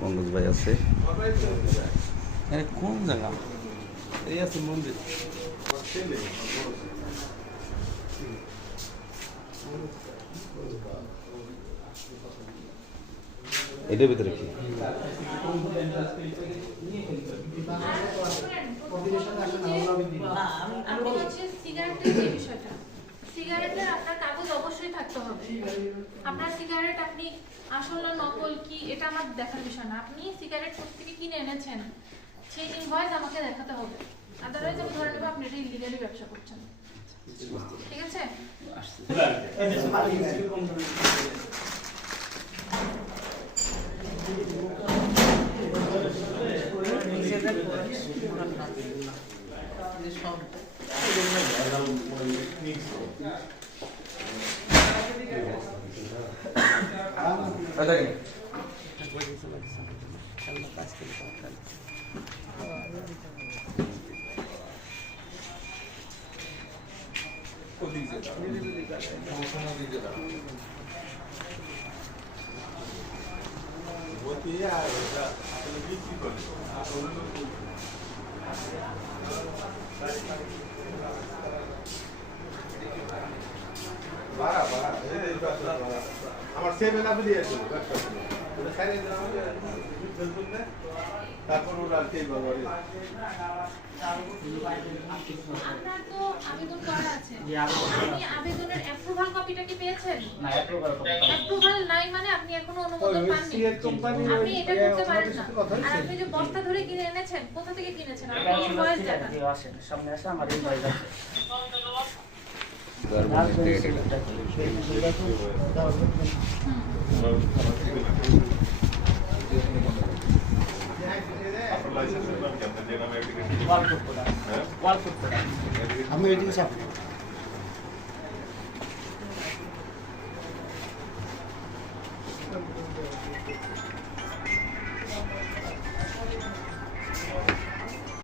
পঙ্কজ ভাই আছে কোন জায়গা এই আছে মন্দির এটার ভিতরে কি সিগারেটের আপনার কাগজ অবশ্যই থাকতে হবে। আপনার সিগারেট আপনি আসল না নকল কি এটা আমার দেখার বিষয় না। আপনি সিগারেট কোথা থেকে কিনে এনেছেন সেই ইনভয়েস আমাকে দেখাতে হবে। আদারওয়াইজ আমি ধরে নেব আপনি এটা ইলিগালি ব্যবসা করছেন। ঠিক আছে? আমার সেভেন আপে দিয়েছে তারপর ওরা সেই বাবা আপনার তো আবেদন করা আছে। আপনি আবেদনের অ্যাপ্রুভাল কপিটা কি পেয়েছেন? না, অ্যাপ্রুভাল নাই মানে আপনি এখনো অনুমোদন পাননি। আপনি এটা করতে পারেন না। আর আপনি যে বস্তা ধরে কিনে এনেছেন, কোথা থেকে কিনেছেন? আপনি ইনভয়েস দেখান। সামনে আসে আমার ইনভয়েস আছে। আমি এদিকে চাপ